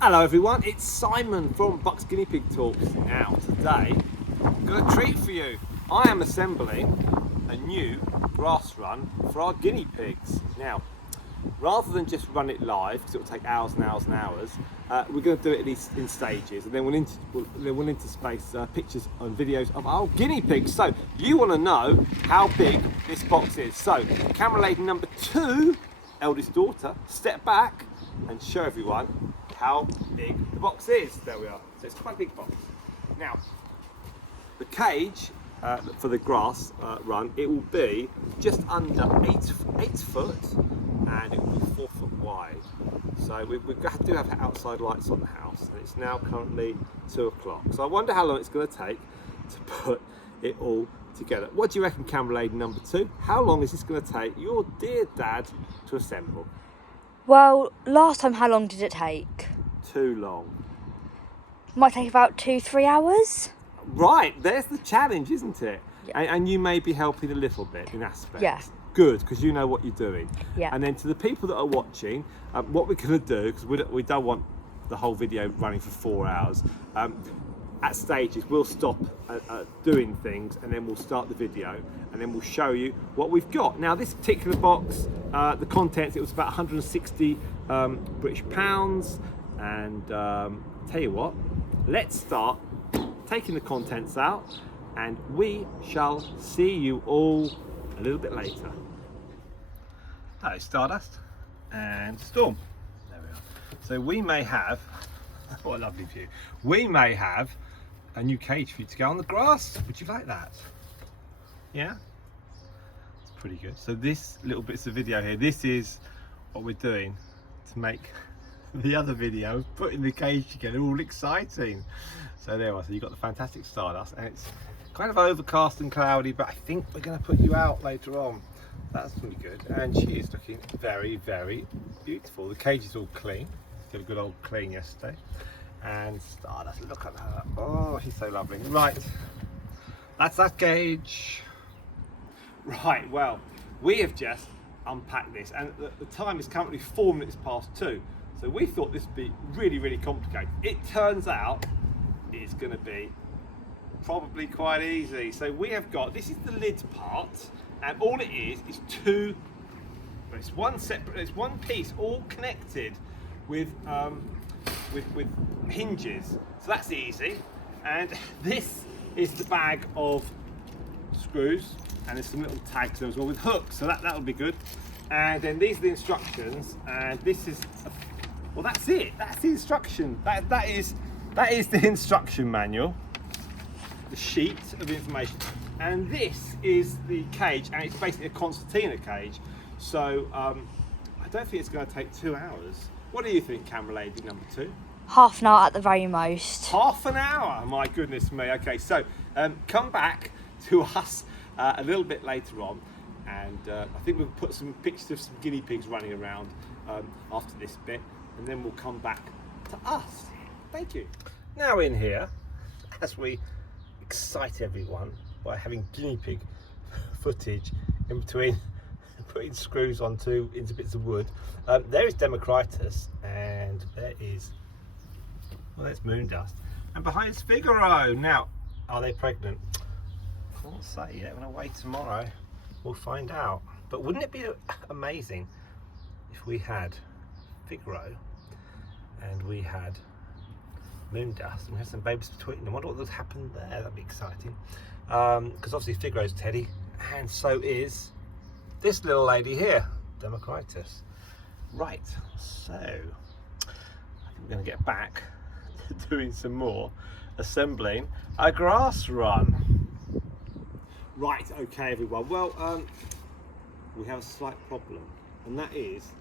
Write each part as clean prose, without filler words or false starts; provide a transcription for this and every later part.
Hello everyone, it's Simon from Buck's Guinea Pig Talks. Now today, I've got a treat for you. I am assembling a new grass run for our guinea pigs. Now, rather than just run it live, because it will take hours and hours and hours, we're going to do it in stages, and then we'll interspace pictures and videos of our guinea pigs. So, you want to know how big this box is. So, camera lady number 2, eldest daughter, step back and show everyone how big the box is. There we are. So it's quite a big box. Now, the cage for the grass run, it will be just under 8 foot, and it will be 4 foot wide. So we do have outside lights on the house, and it's now currently 2 o'clock. So I wonder how long it's going to take to put it all together. What do you reckon, camera lady number 2? How long is this going to take your dear dad to assemble? Well, last time, how long did it take? Too long. Might take about 2-3 hours. Right, there's the challenge, isn't it? Yeah. And you may be helping a little bit in aspects. Yeah. Good, because you know what you're doing. Yeah. And then to the people that are watching, what we're going to do, because we don't want the whole video running for 4 hours, at stages we'll stop doing things, and then we'll start the video, and then we'll show you what we've got. Now this particular box, the contents, it was about 160 British pounds, and tell you what, let's start taking the contents out, and we shall see you all a little bit later. Hello, Stardust and Storm. There we are. So we may have, what a lovely view, we may have a new cage for you to go on the grass. Would you like that? Yeah? It's pretty good. So this little bits of video here, this is what we're doing to make the other video, putting the cage together, all exciting. So there we are. So you've got the fantastic Stardust, and it's kind of overcast and cloudy, but I think we're going to put you out later on. That's really good. And she is looking very, very beautiful. The cage is all clean. Did a good old clean yesterday. And Stardust, look at her. Oh, she's so lovely. Right, that's that cage. Right, well, we have just unpacked this, and the time is currently 4 minutes past 2. So we thought this would be really, really complicated. It turns out it's going to be probably quite easy. So we have got, this is the lid part, and all it is two, it's one piece all connected with hinges. So that's easy. And this is the bag of screws, and there's some little tags there as well with hooks, so that'll be good. And then these are the instructions, and this is well, that's it. That's the instruction. That is the instruction manual, the sheet of information. And this is the cage, and it's basically a concertina cage. So I don't think it's going to take 2 hours. What do you think, camera lady number 2? Half an hour at the very most. Half an hour? My goodness me. Okay, so come back to us a little bit later on, and I think we'll put some pictures of some guinea pigs running around after this bit, and then we'll come back to us. Thank you. Now in here, as we excite everyone by having guinea pig footage in between putting screws into bits of wood, there is Democritus, and there is, well, there's Moondust, and behind is Figaro. Now, are they pregnant? I can't say yet. When I wait tomorrow, we'll find out. But wouldn't it be amazing if we had Figaro and we had Moondust and we had some babies between them? I wonder what would happen there. That'd be exciting. Because obviously Figaro's Teddy, and so is this little lady here, Democritus. Right, so I think we're going to get back to doing some more assembling a grass run. Right, okay everyone, well we have a slight problem, and that is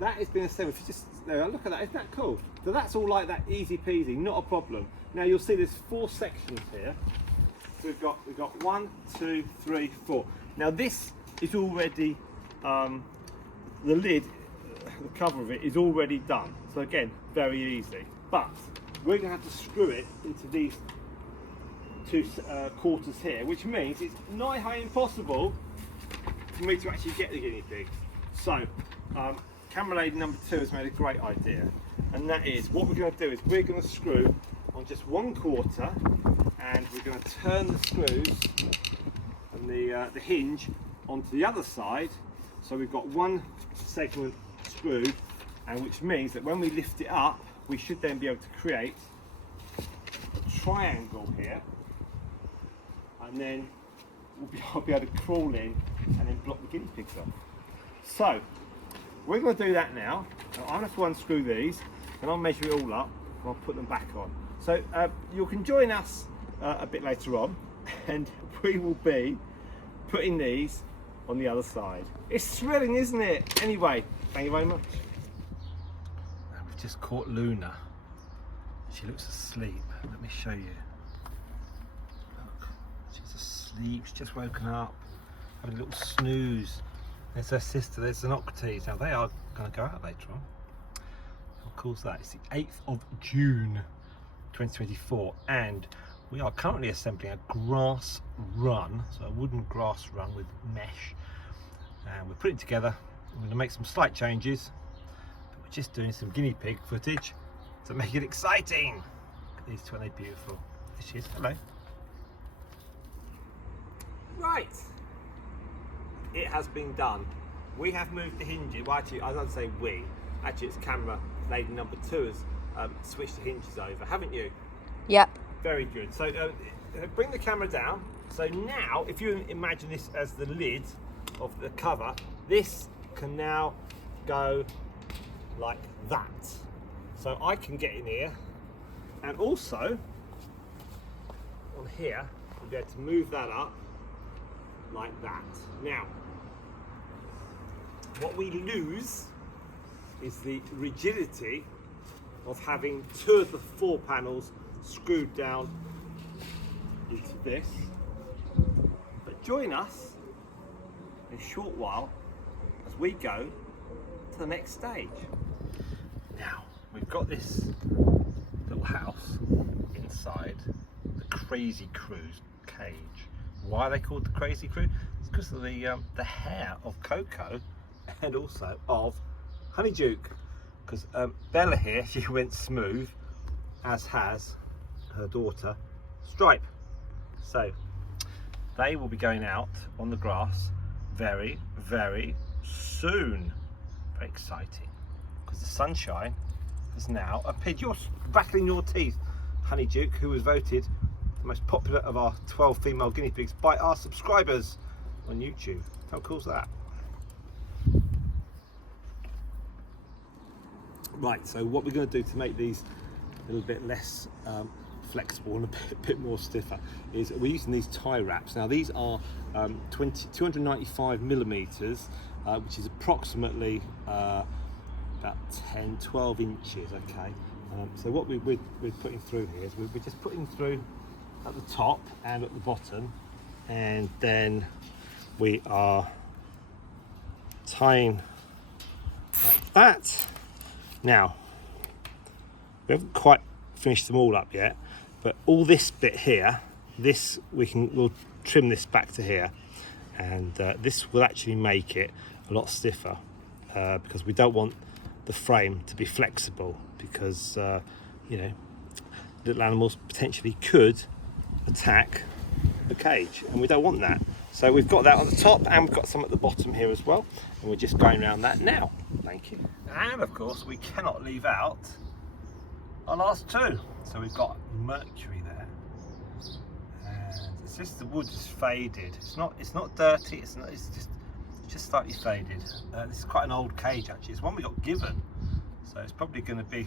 that is being assembled. If you just look at that, isn't that cool? So that's all like that, easy peasy, not a problem. Now you'll see there's 4 sections here. So we've got 1, 2, 3, 4. Now this is already the lid, the cover of it is already done. So again, very easy. But we're going to have to screw it into these 2 quarters here, which means it's nigh impossible for me to actually get the guinea pigs. So camera lady number 2 has made a great idea, and that is what we're going to do is we're going to screw on just 1/4, and we're going to turn the screws and the hinge onto the other side, so we've got one segment screwed, and which means that when we lift it up, we should then be able to create a triangle here, and then I'll be able to crawl in and then block the guinea pigs off. So we're going to do that now. I'm going to have to unscrew these, and I'll measure it all up and I'll put them back on. So you can join us a bit later on, and we will be putting these on the other side. It's thrilling, isn't it? Anyway, thank you very much. We've just caught Luna. She looks asleep. Let me show you. Look, she's asleep. She's just woken up, having a little snooze. There's her sister. There's the Noctis. Now they are going to go out later on. How cool is that? It's the 8th of June 2024, and we are currently assembling a grass run, so a wooden grass run with mesh, and we're putting it together. We're going to make some slight changes, but we're just doing some guinea pig footage to make it exciting. Look at these two, aren't they beautiful? There she is. Hello. Right, it has been done. We have moved the hinges. Well, actually, I don't say we. Actually, it's camera lady number 2 has switched the hinges over, haven't you? Yep. Very good. So bring the camera down. So now, if you imagine this as the lid of the cover, this can now go like that. So I can get in here, and also on here, we'll be able to move that up like that. Now, what we lose is the rigidity of having 2 of the 4 panels screwed down into this. But join us in a short while as we go to the next stage. Now, we've got this little house inside the Crazy Crew's cage. Why are they called the Crazy Crew? It's because of the hair of Coco and also of Honeyduke. Because Bella here, she went smooth, as has her daughter Stripe. So they will be going out on the grass very, very soon. Very exciting, because the sunshine has now appeared. You're rattling your teeth, Honeyduke, who was voted the most popular of our 12 female guinea pigs by our subscribers on YouTube. How cool is that? Right, so what we're going to do to make these a little bit less flexible and a bit more stiffer is we're using these tie wraps. Now these are 295 millimeters, which is approximately about 10-12 inches. Okay, so what we're putting through here is we're just putting through at the top and at the bottom, and then we are tying like that. Now, we haven't quite finished them all up yet, but all this bit here, we'll trim this back to here, and this will actually make it a lot stiffer, because we don't want the frame to be flexible, because you know, little animals potentially could attack the cage, and we don't want that. So we've got that on the top, and we've got some at the bottom here as well, and we're just going around that now. Thank you. And of course, we cannot leave out our last 2. So we've got Mercury there, and it's just the wood is faded. It's not dirty. It's just slightly faded. This is quite an old cage actually. It's one we got given, so it's probably going to be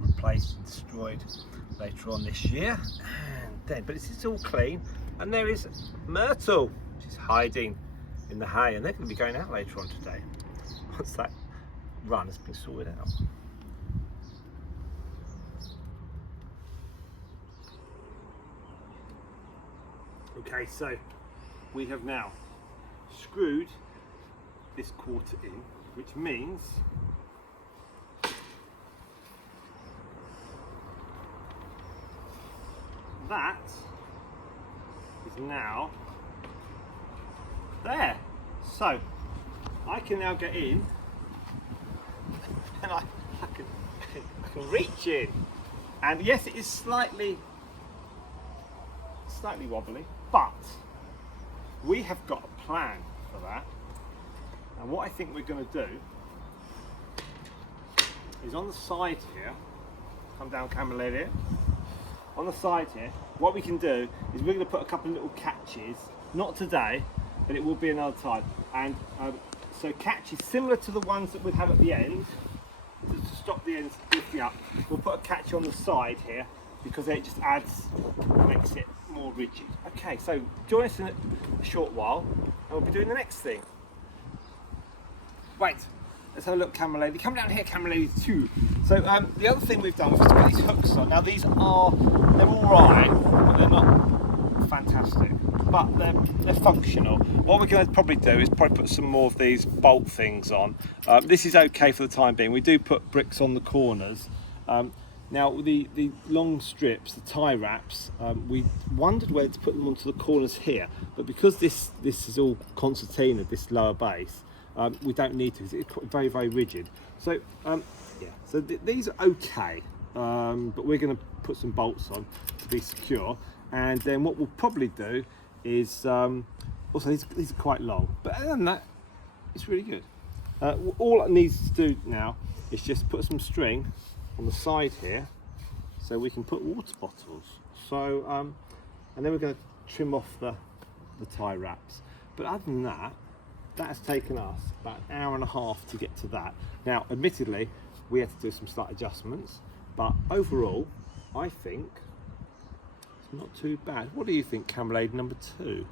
replaced and destroyed later on this year. And then, but it's all clean. And there is Myrtle. She's hiding in the hay, and they're going to be going out later on today once that run has been sorted out. Okay, so we have now screwed this quarter in, which means that is now there. So I can now get in and I can reach in. And yes, it is slightly wobbly, but we have got a plan for that. And what I think we're going to do is on the side here, come down camera lady here, on the side here, what we can do is we're going to put a couple of little catches, not today, but it will be another time. And so catches similar to the ones that we'd have at the end, to stop the ends lifting up. We'll put a catch on the side here because it just makes it more rigid. Okay, so join us in a short while and we'll be doing the next thing. Right, let's have a look, camera lady. Come down here, camera lady 2. So the other thing we've done is put these hooks on. Now they're all right, but they're not fantastic. But they're functional. What we're going to probably do is put some more of these bolt things on. This is okay for the time being. We do put bricks on the corners. Now the long strips, the tie wraps, we wondered whether to put them onto the corners here, but because this is all concertina, this lower base, we don't need to. It's very, very rigid. So yeah, so these are okay, but we're going to put some bolts on to be secure. And then what we'll probably do is also these are quite long, but other than that, it's really good. All it needs to do now is just put some string on the side here, so we can put water bottles. So and then we're going to trim off the tie wraps. But other than that, that has taken us about an hour and a half to get to that. Now, admittedly, we had to do some slight adjustments, but overall, I think it's not too bad. What do you think, camera lady number 2?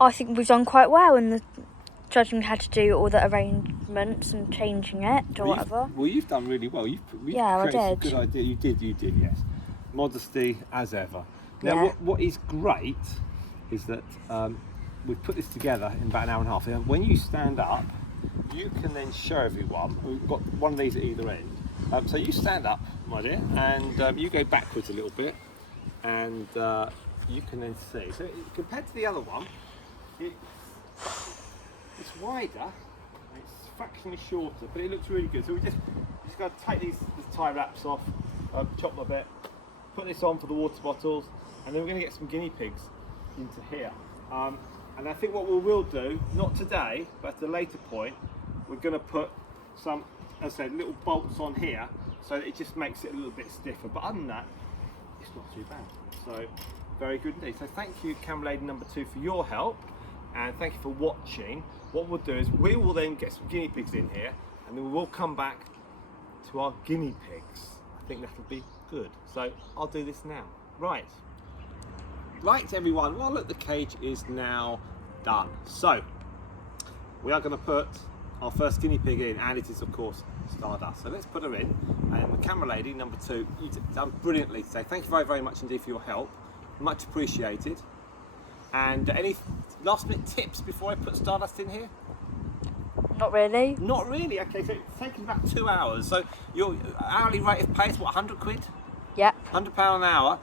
I think we've done quite well in the judging we had to do all the arrangements and changing it or whatever. Well, you've done really well. You've yeah, I created some did. good idea. You did, yes. Modesty as ever. Now, Yeah. what is great is that we've put this together in about an hour and a half. And when you stand up, you can then show everyone. We've got one of these at either end. So you stand up, my dear, and you go backwards a little bit, and you can then see. So compared to the other one, it's wider, it's fractionally shorter, but it looks really good. So we just got to take these tie wraps off, chop them a bit, put this on for the water bottles, and then we're going to get some guinea pigs into here. And I think what we will do, not today, but at a later point, we're going to put some, as I said, little bolts on here, so that it just makes it a little bit stiffer. But other than that, it's not too bad. So very good indeed. So thank you, camera lady number 2, for your help. And thank you for watching. What we'll do is we will then get some guinea pigs in here, and then we will come back to our guinea pigs. I think that'll be good. So I'll do this now. Right everyone, well look, the cage is now done. So we are going to put our first guinea pig in, and it is of course Stardust. So let's put her in, and the camera lady number 2, you've done brilliantly today. Thank you very, very much indeed for your help. Much appreciated. And any last minute tips before I put Stardust in here? Not really. Not really. Okay, so it's taken about 2 hours. So your hourly rate of pay is what, 100 quid? Yep. £100 an hour.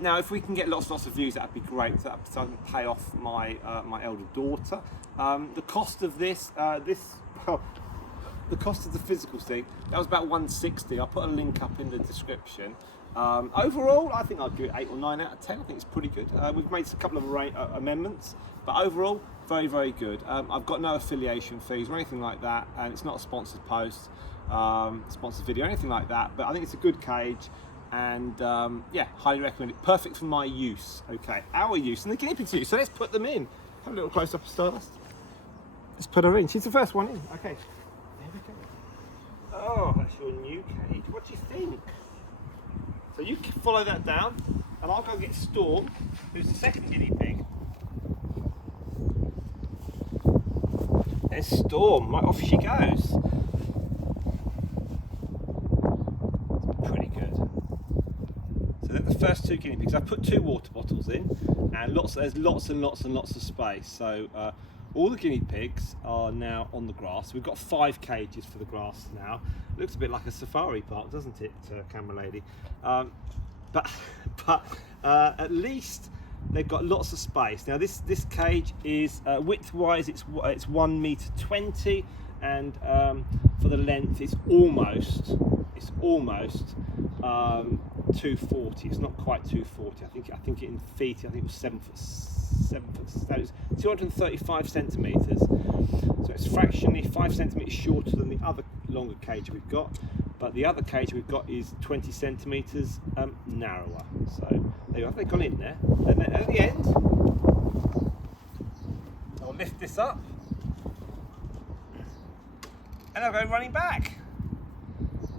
Now, if we can get lots of views, that'd be great. So I can pay off my my elder daughter. The cost of this, the cost of the physical thing, that was about 160. I'll put a link up in the description. Overall, I think I'd give it 8 or 9 out of 10. I think it's pretty good. We've made a couple of amendments, but overall, very, very good. I've got no affiliation fees or anything like that, and it's not a sponsored post, sponsored video, anything like that. But I think it's a good cage, and yeah, highly recommend it. Perfect for my use. Okay, our use and the guinea pig's use. So let's put them in. Have a little close up of Stardust. Let's put her in. She's the first one in. Okay. There we go. Oh, that's your new cage. What do you think? So you can follow that down, and I'll go get Storm, who's the second guinea pig. There's Storm, right, off she goes. Pretty good. So they're the first 2 guinea pigs. I've put 2 water bottles in, and there's lots and lots and lots of space. So all the guinea pigs are now on the grass. We've got 5 cages for the grass now. It looks a bit like a safari park, doesn't it, camera lady? But at least they've got lots of space. Now this cage is width-wise, it's 1 metre 20, and for the length it's almost 240. It's not quite 240. I think in feet I think it was 7 foot. So it's 235 centimeters. So it's fractionally 5 centimeters shorter than the other longer cage we've got. But the other cage we've got is 20 centimeters narrower. So there you go. Have they gone in there? And then at the end, I'll lift this up, and I'll go running back.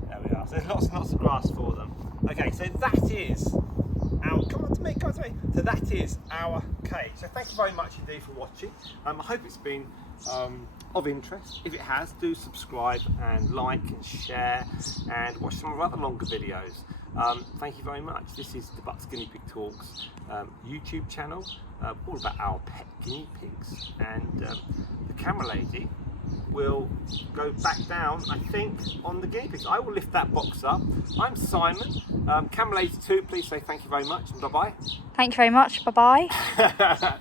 There we are. So there's lots and lots of grass for them. Okay, so that is our. Come on to me. So that is our cage. So thank you very much indeed for watching. I hope it's been of interest. If it has, do subscribe and like and share and watch some of our other longer videos. Thank you very much. This is the Bucks Guinea Pig Talks YouTube channel, all about our pet guinea pigs, and the camera lady will go back down, I think, on the guinea pigs. I will lift that box up. I'm Simon. Camera lady too, please say thank you very much and bye-bye. Thank you very much, bye-bye.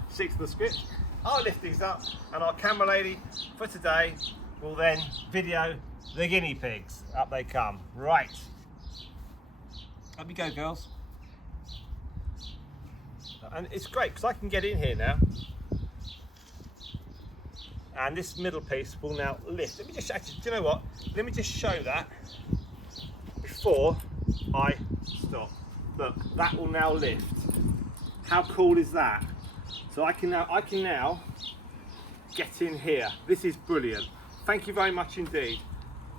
Stick to the script. I'll lift these up, and our camera lady for today will then video the guinea pigs. Up they come. Right. Up we go, girls. And it's great because I can get in here now. And this middle piece will now lift. Let me just actually, do you know what? Let me just show that before I stop. Look, that will now lift. How cool is that? So I can now get in here. This is brilliant. Thank you very much indeed.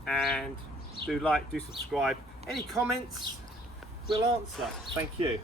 And do like, do subscribe. Any comments, we'll answer. Thank you.